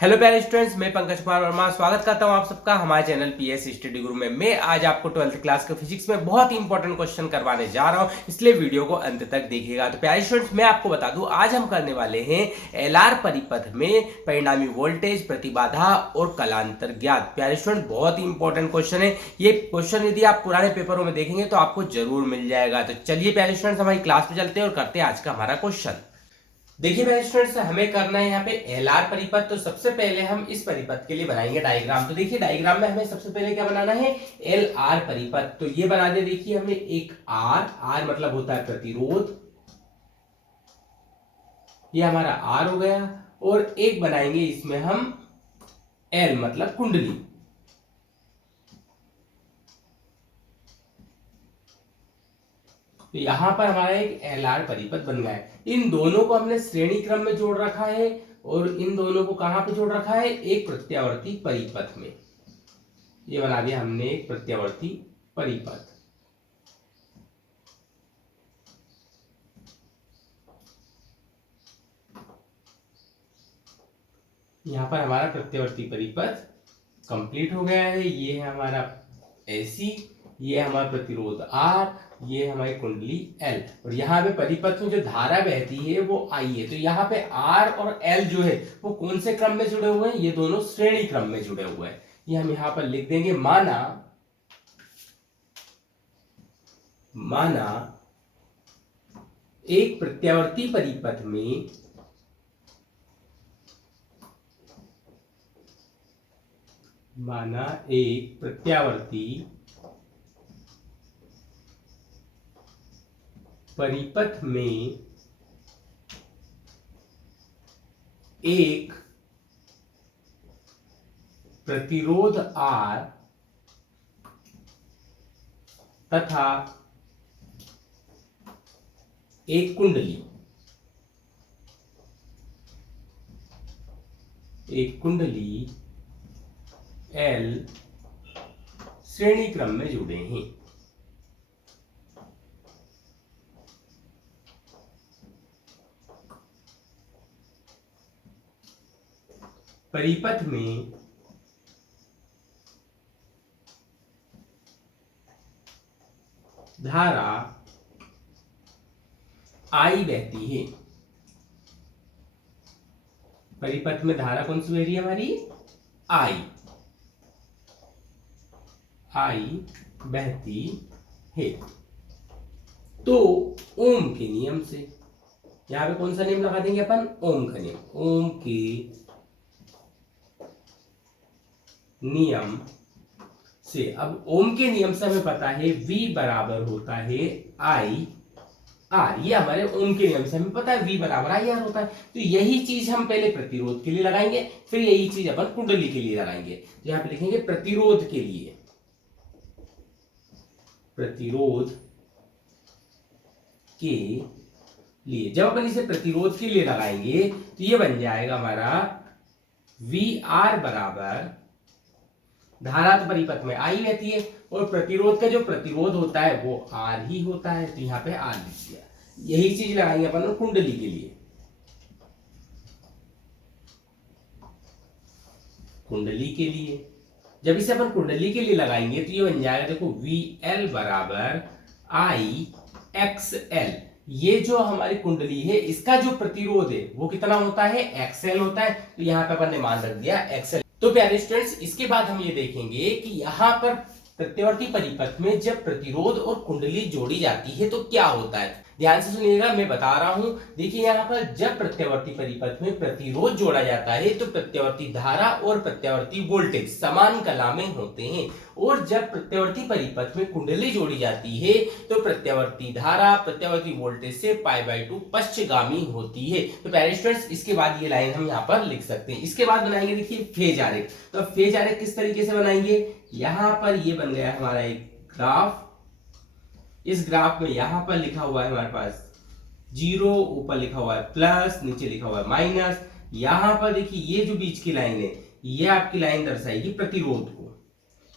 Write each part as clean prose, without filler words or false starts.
Hello प्यारे students, मैं पंकज कुमार वर्मा स्वागत करता हूं आप सबका हमारे चैनल पीएस स्टडी गुरु में। मैं आज आपको 12th क्लास के फिजिक्स में बहुत ही इंपॉर्टेंट क्वेश्चन करवाने जा रहा हूं, इसलिए वीडियो को अंत तक देखिएगा। तो प्यारे स्टूडेंट्स, मैं आपको बता दूं आज हम करने वाले हैं एलआर परिपथ में परिणामी वोल्टेज, प्रतिबाधा और कलांतर ज्ञात। प्यारे स्टूडेंट, बहुत ही इंपॉर्टेंट क्वेश्चन है। ये क्वेश्चन यदि आप पुराने पेपरों में देखेंगे तो आपको जरूर मिल जाएगा। तो चलिए प्यारे स्टूडेंट्स, हमारी क्लास में चलते हैं और करते हैं आज का हमारा क्वेश्चन। देखिए मेरे स्टूडेंट्स, हमें करना है यहाँ पे एलआर परिपथ। तो सबसे पहले हम इस परिपथ के लिए बनाएंगे डायग्राम। तो देखिए डायग्राम में हमें सबसे पहले क्या बनाना है, एल आर परिपथ। तो ये बना दे। देखिए हमें एक आर मतलब होता है प्रतिरोध, ये हमारा आर हो गया। और एक बनाएंगे इसमें हम एल मतलब कुंडली। तो यहां पर हमारा एक एल आर परिपथ बन गया है। इन दोनों को हमने श्रेणी क्रम में जोड़ रखा है और इन दोनों को कहां पे जोड़ रखा है, एक प्रत्यावर्ती परिपथ में। ये बना दिया हमने एक प्रत्यावर्ती परिपथ। यहां पर हमारा प्रत्यावर्ती परिपथ कंप्लीट हो गया है। ये है हमारा एसी, ये हमारा प्रतिरोध आर, ये हमारी कुंडली एल। और यहाँ पे परिपथ में जो धारा बहती है वो आई है। तो यहाँ पे आर और एल जो है वो कौन से क्रम में जुड़े हुए हैं, ये दोनों श्रेणी क्रम में जुड़े हुए हैं। ये हम यहाँ पर लिख देंगे। माना एक प्रत्यावर्ती परिपथ में परिपथ में एक प्रतिरोध आर तथा एक कुंडली एल श्रेणी क्रम में जुड़े हैं। परिपथ में धारा आई बहती है। परिपथ में धारा कौन सी बह रही है हमारी, आई बहती है। तो ओम के नियम से, यहां पे कौन सा नियम लगा देंगे अपन, ओम का नियम। ओम के नियम से, अब ओम के नियम से हमें पता है V बराबर होता है आई आर। ये हमारे ओम के नियम से हमें पता है V बराबर आई आर होता है। तो यही चीज हम पहले प्रतिरोध के लिए लगाएंगे, फिर यही चीज अपन कुंडली के लिए लगाएंगे। तो यहां पे लिखेंगे प्रतिरोध के लिए, जब अपन इसे प्रतिरोध के लिए लगाएंगे तो ये बन जाएगा हमारा वी आर बराबर, धारा तो परिपथ में आई रहती है और प्रतिरोध का जो प्रतिरोध होता है वो आर ही होता है। तो यहाँ पे आर लिख दिया। यही चीज लगाएंगे अपन कुंडली के लिए। जब इसे अपन कुंडली के लिए लगाएंगे तो ये बन जाएगा, देखो वी एल बराबर आई एक्स एल। ये जो हमारी कुंडली है इसका जो प्रतिरोध है वो कितना होता है, एक्सएल होता है। तो यहाँ पे अपन ने मान रख दिया एक्सएल। तो प्यारे स्टूडेंट्स, इसके बाद हम ये देखेंगे कि यहाँ पर प्रत्यावर्ती परिपथ में जब प्रतिरोध और कुंडली जोड़ी जाती है तो क्या होता है। ध्यान से सुनिएगा, मैं बता रहा हूं। देखिए यहाँ पर जब प्रत्यावर्ती परिपथ में प्रतिरोध जोड़ा जाता है तो प्रत्यावर्ती धारा और प्रत्यावर्ती वोल्टेज समान कला में होते हैं। और जब प्रत्यावर्ती परिपथ में कुंडली जोड़ी जाती है तो प्रत्यावर्ती धारा प्रत्यावर्ती वोल्टेज से π/2 पश्चगामी होती है। तो प्यारे स्टूडेंट्स, इसके बाद ये लाइन हम यहाँ पर लिख सकते हैं। इसके बाद बनाएंगे देखिए फेज आरेख। तो फेज आरेख किस तरीके से बनाएंगे, यहाँ पर ये बन गया हमारा एक ग्राफ। इस ग्राफ में यहां पर लिखा हुआ है हमारे पास 0, ऊपर लिखा हुआ है प्लस, नीचे लिखा हुआ है माइनस। यहां पर देखिए ये जो बीच की लाइन है ये आपकी लाइन दर्शाएगी प्रतिरोध को।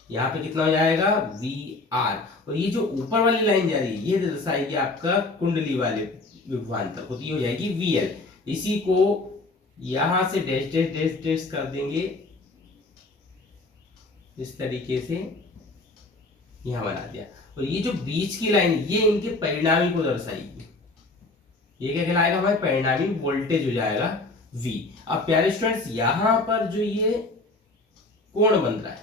यहाँ पे कितना हो जाएगा, वी आर। और ये जो ऊपर वाली लाइन जा रही है ये दर्शाएगी आपका कुंडली वाले विभवांतर को, तो ये हो जाएगी वी एल। इसी को यहां से डैश डैश डैश डैश कर देंगे इस तरीके से, यहां बना दिया। और ये जो बीच की लाइन ये इनके परिणामी को दर्शाएगी, ये क्या कहलाएगा हमारे परिणामी वोल्टेज हो जाएगा V। अब प्यारे स्टूडेंट्स यहां पर जो ये कोण बन रहा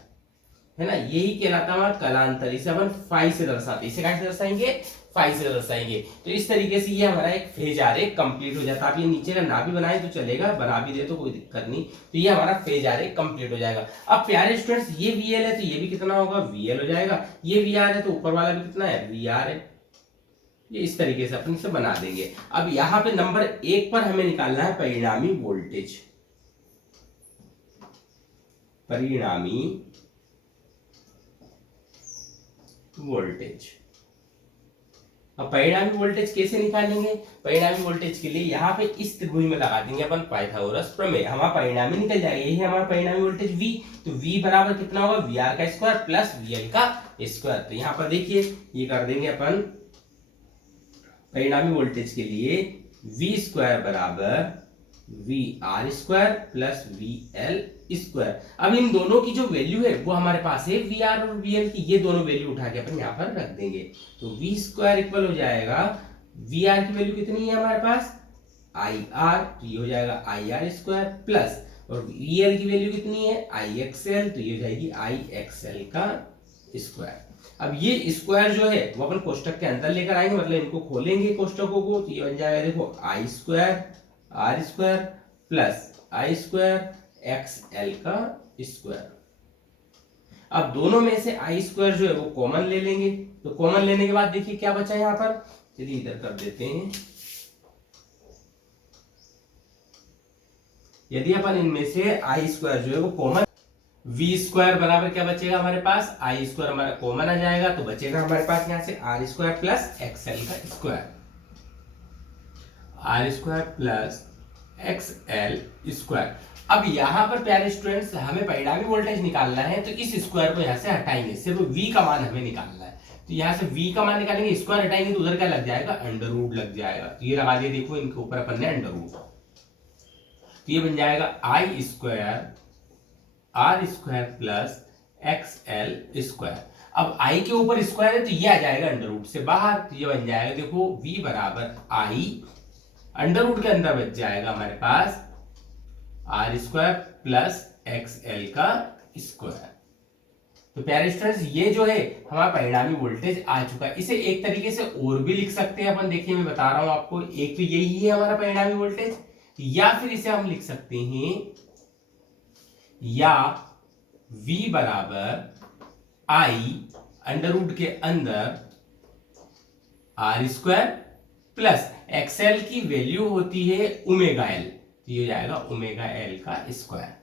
है ना, यही कहलाता है हमारा कलांतर। इसे अपन फाई से दर्शाते हैं। इसे कैसे दर्शाएंगे? फाई से दर्शाएंगे। तो इस तरीके से ये हमारा एक फेज आरेख कंप्लीट हो जाता है। आप ये नीचे का ना भी बनाए तो चलेगा, बना भी दे तो कोई दिक्कत नहीं। तो ये हमारा फेज आरेख कंप्लीट हो जाएगा। अब प्यारे स्टूडेंट्स ये VL है तो ये भी कितना होगा? VL हो जाएगा। ये VR है तो ऊपर वाला भी कितना है? VR है। ये इस तरीके से अपन इसे बना देंगे। अब यहाँ पे नंबर 1 पर हमें निकालना है परिणामी वोल्टेज। परिणामी वोल्टेज। अब परिणामी वोल्टेज कैसे निकालेंगे? परिणामी वोल्टेज के लिए यहाँ पे इस त्रिभुज में लगा देंगे अपन पाइथागोरस प्रमेय। हमारा परिणामी निकल जाएगा, यही है हमारा परिणामी वोल्टेज V। तो V बराबर कितना होगा? VR का स्क्वायर प्लस VL का स्क्वायर। तो यहाँ पर देखिए ये कर देंगे अपन परिणामी वोल्टेज के लिए V स्क्वायर बराबर VR square plus VL square. अब इन दोनों की जो वैल्यू है वो हमारे पास है VR और VL की, ये दोनों वैल्यू उठा के अपन यहाँ पर रख देंगे। तो V स्क्वायर इक्वल हो जाएगा, VR की वैल्यू कितनी है हमारे पास? IR, तो ये हो जाएगा IR स्क्वायर प्लस, और VL की वैल्यू कितनी है? IXL, तो ये हो जाएगी IXL का स्क्वायर। अब ये स्क्वायर जो है वो अपन कोष्टक के अंदर लेकर आएंगे, मतलब इनको खोलेंगे कोष्टकों को, तो ये बन जाएगा देखो I square R square plus I square XL का स्क्वायर। अब दोनों में से I स्क्वायर जो है वो कॉमन ले लेंगे। तो कॉमन लेने के बाद देखिए क्या बचा यहाँ पर, चलिए इधर कर देते हैं। यदि अपन इनमें से I स्क्वायर जो है वो कॉमन, V स्क्वायर बराबर क्या बचेगा हमारे पास? I स्क्वायर हमारा कॉमन आ जाएगा, तो बचेगा हमारे पास यहाँ से R स्क्वायर प्लस XL का square. R square plus XL square. अब यहाँ पर प्यारे स्टूडेंट्स हमें परिणामी वोल्टेज निकालना है, तो इस स्क्वायर को यहाँ से हटाएंगे, सिर्फ V का मान हमें निकालना है। तो यहाँ से V का मान निकालेंगे, स्क्वायर हटाएंगे तो उधर क्या लग जाएगा? अंडर रूट लग जाएगा। तो ये लगा दिया, देखो इनके ऊपर अपन ने अंडर रूट, तो ये बन जाएगा I square R square plus XL square. अब I के ऊपर स्क्वायर है तो ये आ जाएगा अंडर रूट से बाहर, तो ये बन जाएगा देखो V बराबर I, अंडर रूट के अंदर बच जाएगा हमारे पास R स्क्वायर प्लस XL का स्क्वायर। तो प्यारे स्टूडेंट्स ये जो है हमारा परिणामी वोल्टेज आ चुका है। इसे एक तरीके से और भी लिख सकते हैं अपन, देखिए मैं बता रहा हूं आपको। एक तो यही है हमारा परिणामी वोल्टेज, या फिर इसे हम लिख सकते हैं या V बराबर I अंडर रूट के अंदर R स्क्वायर प्लस XL की वैल्यू होती है ओमेगा L, तो ये हो जाएगा ओमेगा L का स्क्वायर।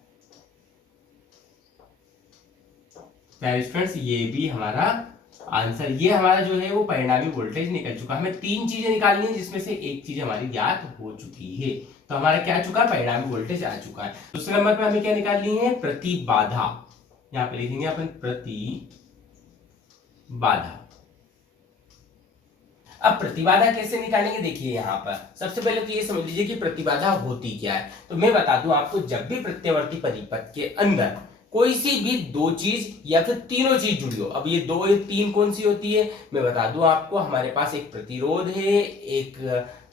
स्टूडेंट्स ये भी हमारा आंसर, ये हमारा जो है वो परिणामी वोल्टेज निकल चुका। हमें 3 चीजें निकालनी है जिसमें से एक चीज हमारी ज्ञात हो चुकी है। तो हमारा क्या आ चुका है? परिणामी वोल्टेज आ चुका है। दूसरे नंबर पे हमें क्या निकालनी है? प्रतिबाधा। यहां पे लिखेंगे अपन प्रतिबाधा। अब प्रतिबाधा कैसे निकालेंगे? देखिए यहाँ पर सबसे पहले तो ये समझ लीजिए कि प्रतिबाधा होती क्या है। तो मैं बता दूं आपको, जब भी प्रत्यवर्ती परिपथ के अंदर कोई सी भी दो चीज या फिर तीनों चीज जुड़ी हो, अब ये दो या तीन कौन सी होती है मैं बता दूं आपको। हमारे पास एक प्रतिरोध है, एक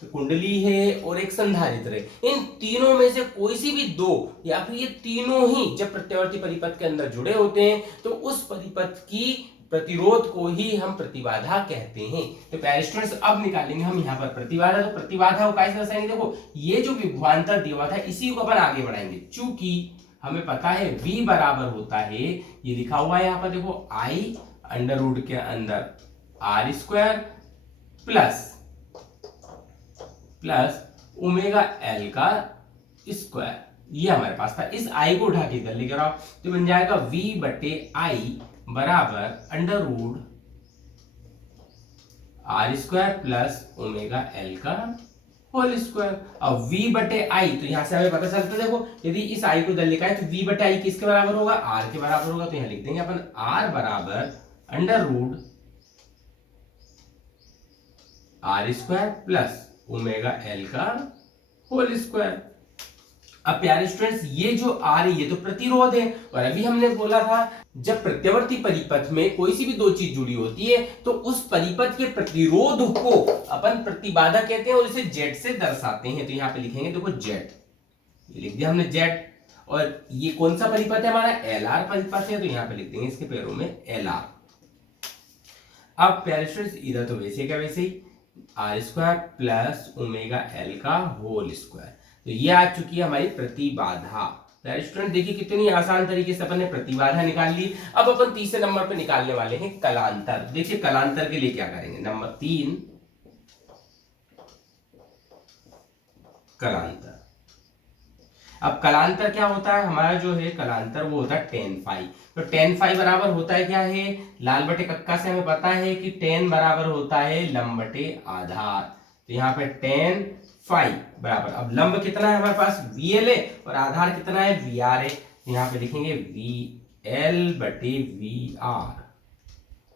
कुंडली है और एक संधारित्र है। इन तीनों में से कोई सी भी दो या फिर ये तीनों ही जब प्रत्यवर्ती परिपथ के अंदर जुड़े होते हैं तो उस परिपथ की प्रतिरोध को ही हम प्रतिबाधा कहते हैं। तो प्यारे स्टूडेंट्स अब निकालेंगे हम यहाँ पर प्रतिबाधा। तो प्रतिबाधा को कैसे दर्शाएंगे? देखो ये जो विभवांतर दिया हुआ था इसी को अपन आगे बढ़ाएंगे, चूंकि हमें पता है V बराबर होता है, ये लिखा हुआ है यहाँ पर देखो I अंडर रूट के अंदर R square plus omega L का स्क्वायर। ये हमारे पास था, इस I को उठा के इधर लेकर आओ तो बन जाएगा V बटे I बराबर under root R square plus omega L का होल स्क्वायर। अब V बटे I, तो यहां से हमें पता चलता है देखो, यदि इस I को इधर लिखा है तो V बटे I किसके बराबर होगा? R के बराबर होगा। तो यहां लिख देंगे अपन R बराबर under root R square plus omega L का होल स्क्वायर। अब प्यारे स्टूडेंट्स ये जो आर है ये तो प्रतिरोध है, और अभी हमने बोला था जब प्रत्यावर्ती परिपथ में कोई सी भी दो चीज जुड़ी होती है तो उस परिपथ के प्रतिरोध को अपन प्रतिबाधा कहते हैं और इसे जेड से दर्शाते हैं। तो यहाँ पे लिखेंगे देखो जेड, ये लिख दिया हमने जेड। और ये कौन सा परिपथ है हमारा, एल आर परिपथ है, तो यहाँ पे लिख देंगे इसके पैरों में एल आर। अब प्यारे स्टूडेंट्स इधर तो वैसे का वैसे ही R square plus omega L का होल स्क्वायर, तो ये आ चुकी है हमारी प्रतिबाधा। प्यारे स्टूडेंट देखिए कितनी आसान तरीके से अपन ने प्रतिबाधा निकाल ली। अब अपन तीसरे नंबर पे निकालने वाले हैं कलांतर। देखिए कलांतर के लिए क्या करेंगे, नंबर 3 कलांतर। अब कलांतर क्या होता है, हमारा जो है कलांतर वो होता है tan फाई। तो tan फाई बराबर होता है क्या है, लाल बटे कक्का से हमें पता है कि tan बराबर होता है लंब बटे आधार। तो यहाँ पे tan फाई बराबर, अब लंब कितना है हमारे पास VL है और आधार कितना है VR है, यहाँ पे लिखेंगे VL बटे VR,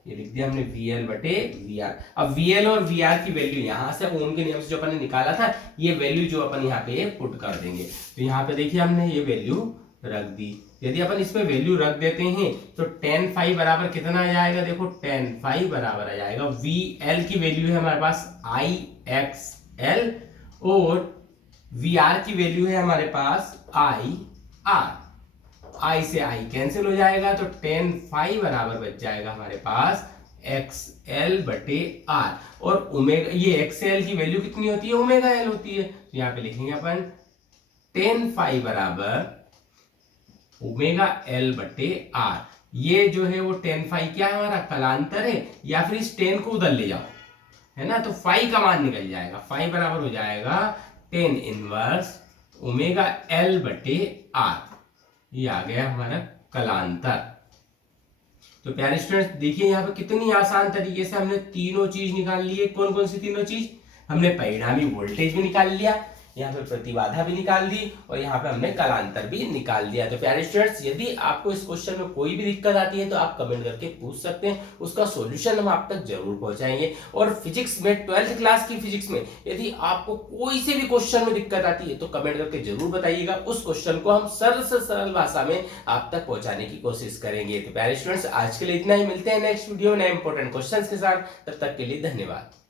ये लिख दिया हमने VL बटे VR। अब VL और VR की वैल्यू यहां से ओम के नियम से जो अपन ने निकाला था ये वैल्यू जो अपन यहाँ पे पुट कर देंगे। तो यहाँ पे देखिए हमने ये वैल्यू रख दी। यदि अपन इसमें वैल्यू रख देते हैं तो tan फाई बराबर कितना आ जाएगा, देखो tan फाई बराबर आ जाएगा VL की वैल्यू है हमारे पास IXL और VR की वैल्यू है हमारे पास IR। आई से आई कैंसिल हो जाएगा तो tan फाई बराबर बच जाएगा हमारे पास XL बटे R। और ओमेगा, ये XL की वैल्यू कितनी होती है, ओमेगा L होती है। तो यहाँ पे लिखेंगे अपन tan फाई बराबर ओमेगा L बटे R। ये जो है वो tan फाई क्या है हमारा कलांतर है, या फिर इस tan को उधर ले जाओ है ना, तो फाई का मान निकल जाएगा। फाई बराबर हो जाएगा tan इनवर्स ओमेगा L बटे R। ये आ गया हमारा कलांतर। तो प्यारे स्टूडेंट्स देखिए यहाँ पे कितनी आसान तरीके से हमने तीनों चीज निकाल ली है। कौन कौन सी तीनों चीज, हमने परिणामी वोल्टेज भी निकाल लिया, यहाँ पे प्रतिबाधा भी निकाल दी और यहाँ पे हमने कलांतर भी निकाल दिया। तो प्यारे स्टूडेंट्स यदि आपको इस क्वेश्चन में कोई भी दिक्कत आती है तो आप कमेंट करके पूछ सकते हैं, उसका सॉल्यूशन हम आप तक जरूर पहुंचाएंगे। और फिजिक्स में 12th क्लास की फिजिक्स में यदि आपको कोई से भी क्वेश्चन में दिक्कत आती है तो कमेंट करके जरूर बताइएगा, उस क्वेश्चन को हम सरल से सरल भाषा में आप तक पहुंचाने की कोशिश करेंगे। तो प्यारे स्टूडेंट्स आज के लिए इतना ही, मिलते हैं नेक्स्ट वीडियो नए इंपॉर्टेंट क्वेश्चन के साथ, तब तक के लिए धन्यवाद।